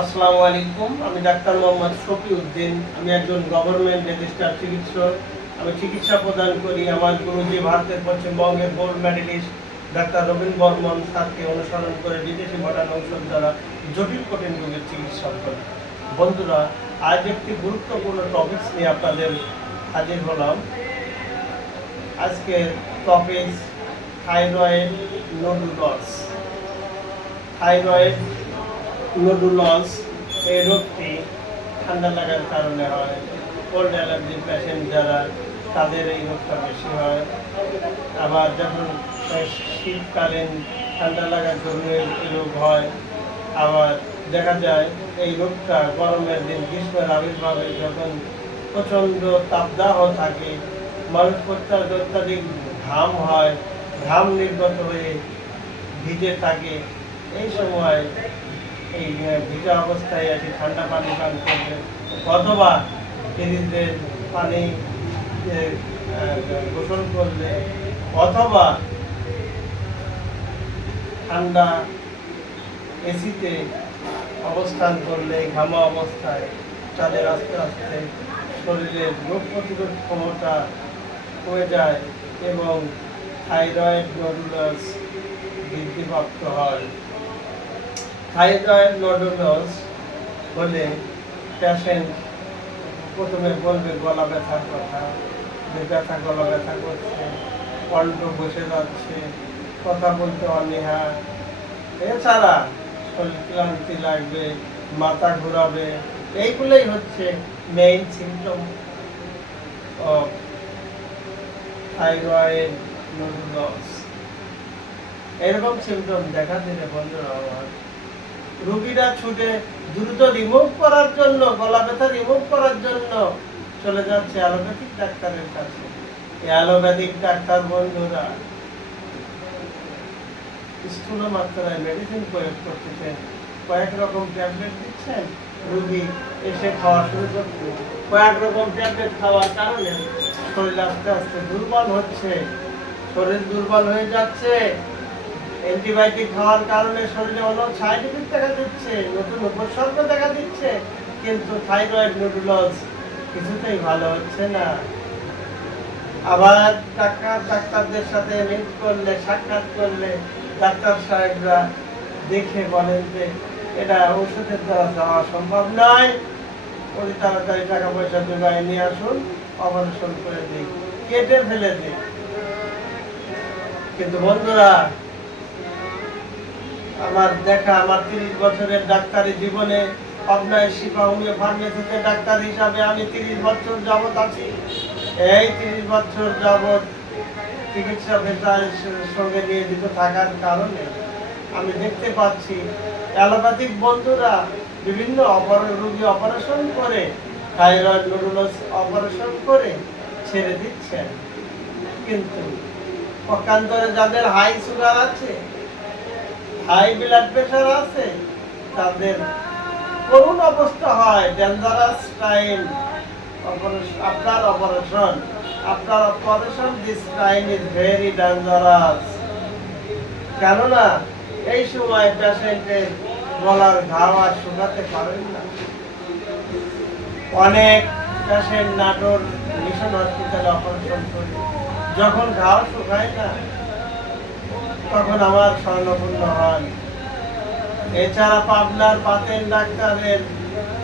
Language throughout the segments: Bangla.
আসসালামু আলাইকুম, আমি ডাক্তার মোহাম্মদ শফি উদ্দিন আমি একজন গভর্নমেন্ট রেজিস্টার চিকিৎসক। আমি চিকিৎসা প্রদান করি আমার গুরুজি ভারতের পশ্চিমবঙ্গের gold medalist doctor Robin Barman স্যারকে অনুসরণ করে বিদেশি মডার্ন ঔষধ দ্বারা জটিল কঠিন রোগের চিকিৎসা করি। বন্ধুরা, আজ একটি গুরুত্বপূর্ণ টপিকস নিয়ে আপনাদের হাজির হলাম। আজকের topic thyroid nodules thyroid nodules এই রোগটি ঠান্ডা লাগার কারণে হয়। কোল্ড অ্যালার্জি পেশেন্ট যারা, তাদের এই রোগটা বেশি হয়। আবার যখন শীতকালীন ঠান্ডা লাগার জন্য রোগ হয়, আবার দেখা যায় এই রোগটা গরমের দিন, গ্রীষ্মের আবির্ভাবে যখন প্রচণ্ড তাপদাহ থাকে মানুষ প্রত্যাশ অত্যাধিক ঘাম হয়, ঘাম নির্গত হয়ে ভিজে থাকে, এই সময় এই ভিজা অবস্থায় আছে ঠান্ডা পানি পান করবে। অথবা ফ্রিজের পানি গোসল করলে, অথবা ঠান্ডা এসিতে অবস্থান করলে, ঘামা অবস্থায় তাদের আস্তে আস্তে শরীরের রোগ প্রতিরোধ ক্ষমতা কমে যায় এবং থাইরয়েড নডুলাস বৃদ্ধিপ্রাপ্ত হয়। থাইরয়েড নডুলাস হলে পেশেন্ট প্রথমে বলবে, গলা ব্যথার কথা, যে ব্যথা, গলা ব্যথা করছে, কণ্ঠ বসে যাচ্ছে, কথা বলতে অনীহা। এছাড়া শরীর ক্লান্তি লাগবে, মাথা ঘোরাবে, এইগুলোই হচ্ছে main symptom of thyroid nodules এরকম সিমটম দেখা দিলে বন্ধুরা আমার। রুগীরা ছুটে দ্রুত রিমুভ করার জন্য, গলা ব্যথা রিমুভ করার জন্য চলে যাচ্ছে অ্যালোপ্যাথিক ডাক্তারের কাছে। অ্যালোপ্যাথিক ডাক্তার বন্ধুরা, স্থূল মাত্রায় মেডিসিন প্রয়োগ করতেছেন কয়েক রকম ট্যাবলেট দিচ্ছেন, রুগী এসে খাওয়া শুরু করছে। কয়েক রকম ট্যাবলেট খাওয়ার কারণে শরীর আস্তে আস্তে দুর্বল হচ্ছে। শরীর দুর্বল হয়ে যাচ্ছে। অ্যান্টিবায়োটিক খাওয়ার কারণে শরীরে অনেক সাইড ইফেক্ট দেখা দিচ্ছে, নতুন উপসর্গ দেখা দিচ্ছে, কিন্তু থাইরয়েড নোডুলস কিছুতেই ভালো হচ্ছে না। আবার ডাক্তার ডাক্তারদের সাথে মিট করলে, সাক্ষাৎ করলে ডাক্তার সাহেবরা দেখে বলেন যে এটা ঔষধের দ্বারা যাওয়া সম্ভব নয়। ওই তাড়াতাড়ি টাকা পয়সা জোগায় নিয়ে আসুন, অপারেশন করে দিই কেটে ফেলে দিই কিন্তু বন্ধুরা আমার দেখা, আমার তিরিশ বছরের ডাক্তারি জীবনে পাবনায় শিপা হোমিও ফার্মেসিতে ডাক্তার হিসাবে আমি তিরিশ বছর যাবৎ আছি। এই তিরিশ বছর যাবৎ চিকিৎসা পেশার সঙ্গে নিয়োজিত থাকার কারণে আমি দেখতে পাচ্ছি, অ্যালোপ্যাথিক বন্ধুরা বিভিন্ন রোগী অপারেশন করে, থাইরয়েড নোডুলস অপারেশন করে ছেড়ে দিচ্ছেন। কিন্তু পক্ষান্তরে যাদের হাই সুগার আছে হাই ব্লাড প্রেশার আছে, তাদের করুণ অবস্থা হয় ডেঞ্জারাস টাইম আপনার অপারেশন আপনার operation this time is very dangerous কেননা, এই সময় পেশেন্টের গলার ঘাও আর শুকাতে পারেন না। অনেক পেশেন্ট নাটোর মিশন হসপিটালে অপারেশন করে। যখন ঘাও শুকায় না তখন আমার স্বর্ণপূর্ণ হন এছাড়া পাবনার পাতেন ডাক্তারের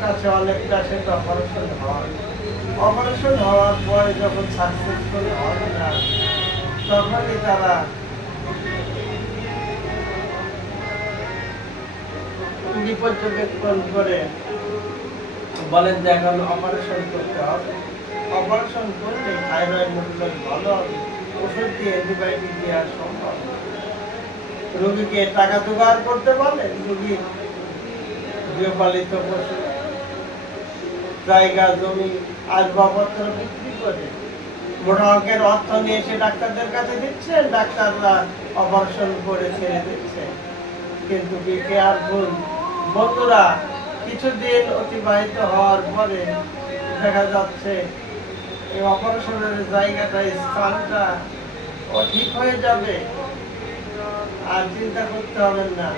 কাছে অনেক পেশেন্ট অপারেশন হয়। অপারেশন হওয়ার পরে যখন সাকসেসফুল হন না, তখনই তারা পর্যবেক্ষণ করে বলেন যে এখন অপারেশন করতে হবে। অপারেশন করলে থাইরয়েড মডুলাস ভালো হবে। ওষুধ দিয়ে অ্যান্টিবায়োটিক দেওয়া সম্ভব। রোগীকে টাকা জোগাড় করতে গৃহপালিত পশু। জায়গা, জমি, আসবাবপত্র বিক্রি করে। মোটা অঙ্কের অর্থ নিয়ে ডাক্তারদের কাছে ডাক্তাররা অপারেশন করে ছেড়ে দিচ্ছে। কিন্তু বি কেয়ারফুল বন্ধুরা, কিছুদিন অতিবাহিত হওয়ার পরে দেখা যাচ্ছে এই অপারেশনের জায়গাটা স্থানটা ও ঠিক হয়ে যাবে। আর চিন্তা করতে হবে না।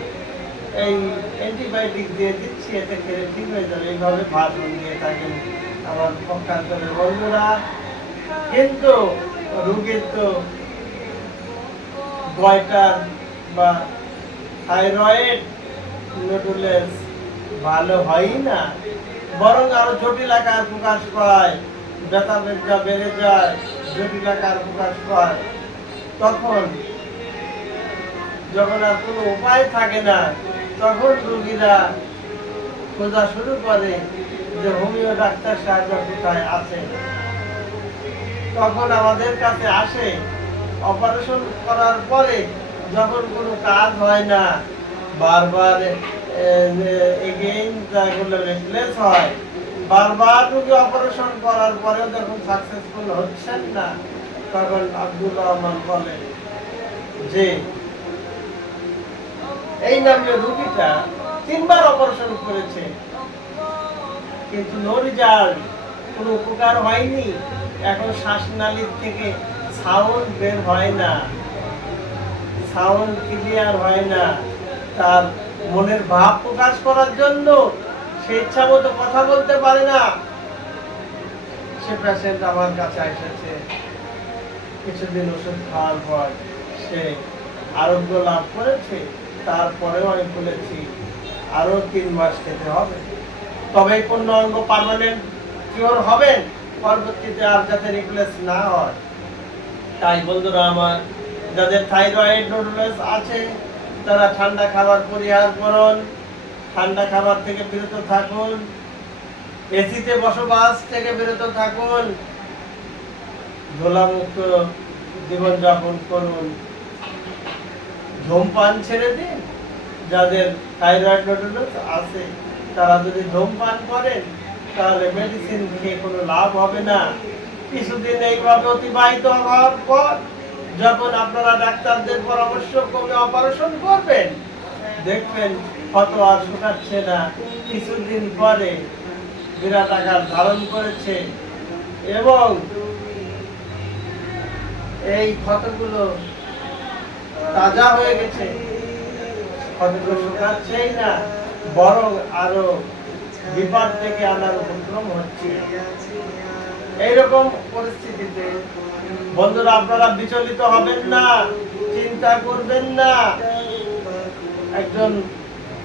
এই অ্যান্টিবায়োটিক দিয়ে দিচ্ছি, এতে খেলে ঠিক হয়ে যাবে। এইভাবে ভাষণ দিয়ে থাকেন আমার পক্ষান্তরের বন্ধুরা। কিন্তু রুগীর তো গয়টার বা থাইরয়েড নোডুলেস ভালো হয়ই না, বরং আরও জটিল আকার প্রকাশ পায়। ব্যথা বেদনা বেড়ে যায় জটিল প্রকাশ পায়, তখন যখন আর কোনো উপায় থাকে না, তখন রোগীরা খোঁজা শুরু করে যে হোমিও ডাক্তার সাহেব কোথায় আছে। তখন আমাদের কাছে আসে, অপারেশন করার পরে যখন কোনো কাজ হয় না, বারবার এগেইন যেগুলো রিপ্লেস হয় বারবার রোগী অপারেশন করার পরেও যখন সাকসেসফুল হচ্ছেন না, তখন আব্দুল রহমান বলে যে, এই নামে রুগীটা তিনবার অপারেশন করেছে, কিন্তু নো রেজাল্ট কোনো উপকার হয়নি। এখন শ্বাসনালীর থেকে সাউন্ড বের হয় না। সাউন্ড ক্লিয়ার হয় না। তার মনের ভাব প্রকাশ করার জন্য সে মতো কথা বলতে পারে না। সে পেশেন্ট আমার কাছে এসেছে। কিছুদিন ওষুধ খাওয়ার পর সে আরোগ্য লাভ করেছে। তারপরেও আমি বলেছি, আরও তিন মাস খেতে হবে। তবে পূর্ণ অঙ্গ পার্মানেন্ট কিওর হবেন পরবর্তীতে আর যাতে রিপ্লেস না হয়। তাই বন্ধুরা আমার, যাদের থাইরয়েড নোডুলাস আছে, তারা ঠান্ডা খাবার পরিহার করুন। ঠান্ডা খাবার থেকে বিরত থাকুন। এসিতে বসবাস থেকে বিরত থাকুন। ধুলামুক্ত জীবনযাপন করুন। ধূমপান ছেড়ে দিন। যাদের থাইরয়েড আছে, তারা যদি ধূমপান করেন তাহলে মেডিসিন খেয়ে কোনো লাভ হবে না। কিছুদিন এইভাবে অতিবাহিত হওয়ার পর, যখন আপনারা ডাক্তারদের পরামর্শ করে অপারেশন করবেন, দেখবেন কত আর শুকাচ্ছে না, কিছুদিন পরে বিরাট আকার ধারণ করেছে এবং এই ক্ষতগুলো তাজা হয়ে গেছে। ক্ষতগুলো শুকাচ্ছেই না, বরং আরও বিপদ থেকে আনার উপক্রম হচ্ছে। এইরকম পরিস্থিতিতে বন্ধুরা, আপনারা বিচলিত হবেন না, চিন্তা করবেন না। একজন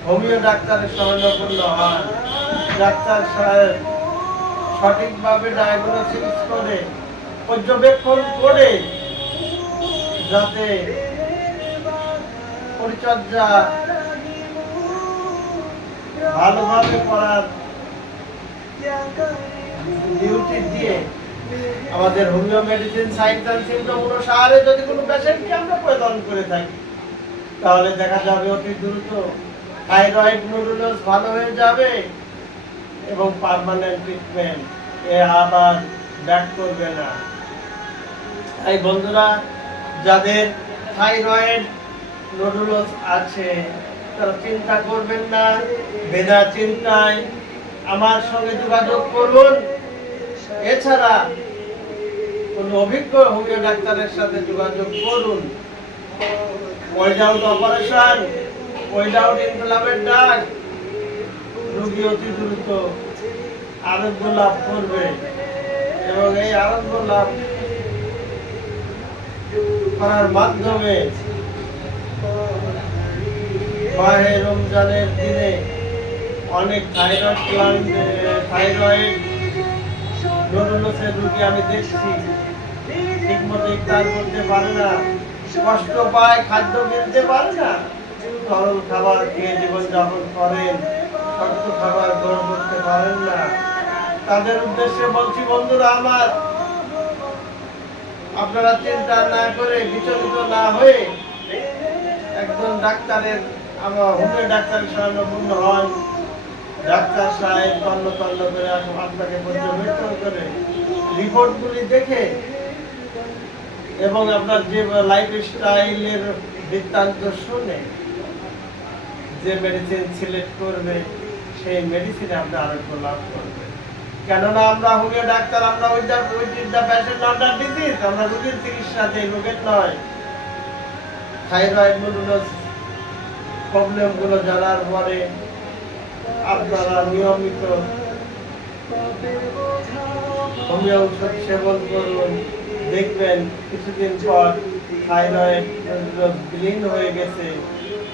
হোমিও ডাক্তারের স্মরণাপন্ন হন। ডাক্তার সাহেব সঠিকভাবে ডায়াগনোসিস করে, পর্যবেক্ষণ করে যাতে পরিচর্যা ভালোভাবে করার ডিউটি দিয়ে আমাদের homeo medicine science and symptom অনুসারে যদি কোনো পেশেন্টকে আমরা প্রদান করে থাকি, তাহলে দেখা যাবে অতি দ্রুত থাইরয়েড নোডুলাস ভালো হয়ে যাবে এবং পার্মানেন্ট ট্রিটমেন্ট এ আবার ব্যাক করবে না। তাই বন্ধুরা, যাদের থাইরয়েড নোডুলাস আছে, তারা চিন্তা করবেন না, বেদা চিন্তায় আমার সঙ্গে যোগাযোগ করুন। এছাড়া কোনো অভিজ্ঞ হোমিও ডাক্তারের সাথে যোগাযোগ করুন। ওয়াইড অপারেশন ওয়াইড ইনফ্লামের ডাক রোগী অতি দ্রুত আরোগ্য লাভ করবে। এবং এই আরোগ্য লাভ করার মাধ্যমে মাহে রমজানের দিনে অনেক থাইরয়েড প্লান্ট থাইরয়েড নোডুলোসের রুগী আমি দেখছি। ঠিক মতো ইফতার করতে পারে না, কষ্ট পায়, খাদ্য কিনতে পারে না। তরল খাবার খেয়ে জীবনযাপন করেন, শক্ত খাবার গ্রহণ করতে পারেন না। তাদের উদ্দেশ্যে বলছি, বন্ধুরা আমার, আপনারা চিন্তা না করে বিচলিত না হয়ে একজন ডাক্তারের, আমার হোমিও ডাক্তারের স্বর্ণপূর্ণ হন ডাক্তার সাহেব তন্ন তন্ন করে আপ- আপনাকে পর্যবেক্ষণ করে রিপোর্টগুলি দেখে এবং আপনার যে লাইফ স্টাইলের বৃত্তান্ত শুনে যে মেডিসিন সিলেক্ট করবে, সেই মেডিসিনে আপনি আরোগ্য লাভ করবে। কেননা আমরা হোমিও ডাক্তার, আমরা ওই দা ওই দা প্যাশেন্ট আন্ডার ডিজিজ আমরা রোগীর চিকিৎসা দেই, রোগের নয়। থাইরয়েড মডুলাস প্রবলেমগুলো জানার পরে আপনারা নিয়মিত হোমিও ঔষধ সেবন করুন, দেখবেন কিছুদিন পর থাইরয়েড বিলীন হয়ে গেছে।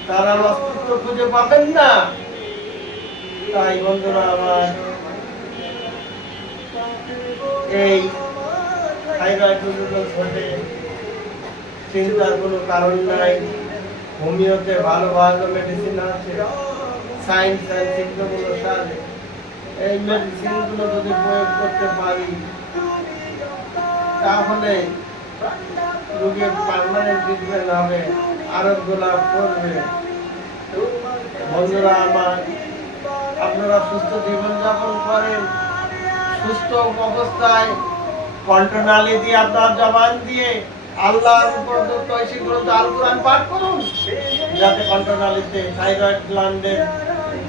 তার অস্তিত্ব খুঁজে পাবেন না। তাই বন্ধুরা আমার এই চিন্তার কোনো কারণ নাই। হোমিওতে ভালো ভালো মেডিসিন আছে, সায়েন্স অ্যান্ড টেকনোগুলো সারে। এই মেডিসিনগুলো যদি প্রয়োগ করতে পারি, তাহলে রোগের পার্মানেন্ট ট্রিটমেন্ট হবে। আরোগ্য লাভ করবে বন্ধুরা আমার, আপনারা সুস্থ জীবনযাপন করেন। সুস্থ অবস্থায় কণ্ঠনালী দিয়ে আপনার জবান দিয়ে আল্লাহর উপর দত্ত ঐশী গ্রন্থ আল কোরআন পাঠ করুন। যাতে কণ্ঠনালীতে থাইরয়েড গ্ল্যান্ডের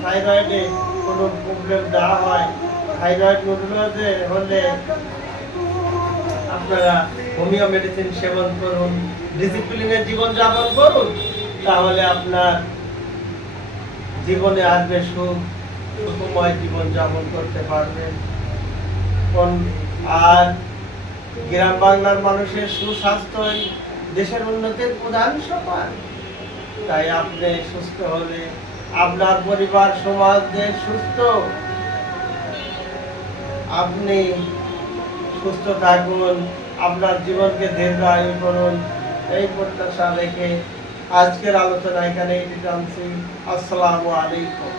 থাইরয়েডে কোনো প্রবলেম না হয়। থাইরয়েড নোডুলাসে হলে আপনারা হোমিও মেডিসিন সেবন করুন ডিসিপ্লিনের জীবনযাপন করুন, তাহলে আপনার জীবনে আসবে সুখ, সুখময় জীবনযাপন করতে পারবেন আর গ্রাম বাংলার মানুষের সুস্বাস্থ্যই দেশের উন্নতির প্রধান সোপান তাই আপনি সুস্থ হলে আপনার পরিবার, সমাজ, দেশ সুস্থ। আপনি সুস্থ থাকুন আপনার জীবনকে দীর্ঘায়ু করুন। এই প্রত্যাশা রেখে আজকের আলোচনা এখানে এটি জানছি আসসালামু আলাইকুম।